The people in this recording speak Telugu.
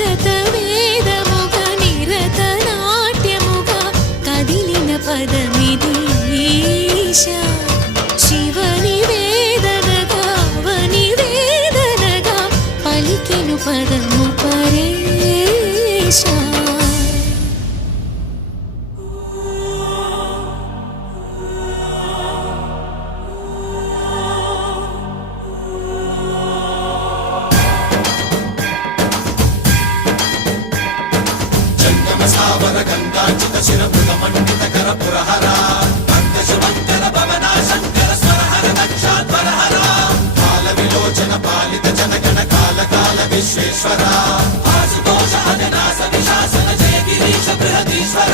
భరత వేదముగ నిరత నాట్యముగా కదిలిన పదమిది ఈశా శివని వేదనగా అవని వేదనగా పలికెను పదము పరేశా గంగాచిత శిరమృగ మండిత కర పురహర పంకజమంకర భవనా శంకర స్వరహర దక్షాధ్వరహర కాల విలోచన పాలిత జనగణ కాల కాల విశ్వేశ్వర ఆశుతోష అజనాస విశాసన జయ గిరీశ బృహదీశ్వర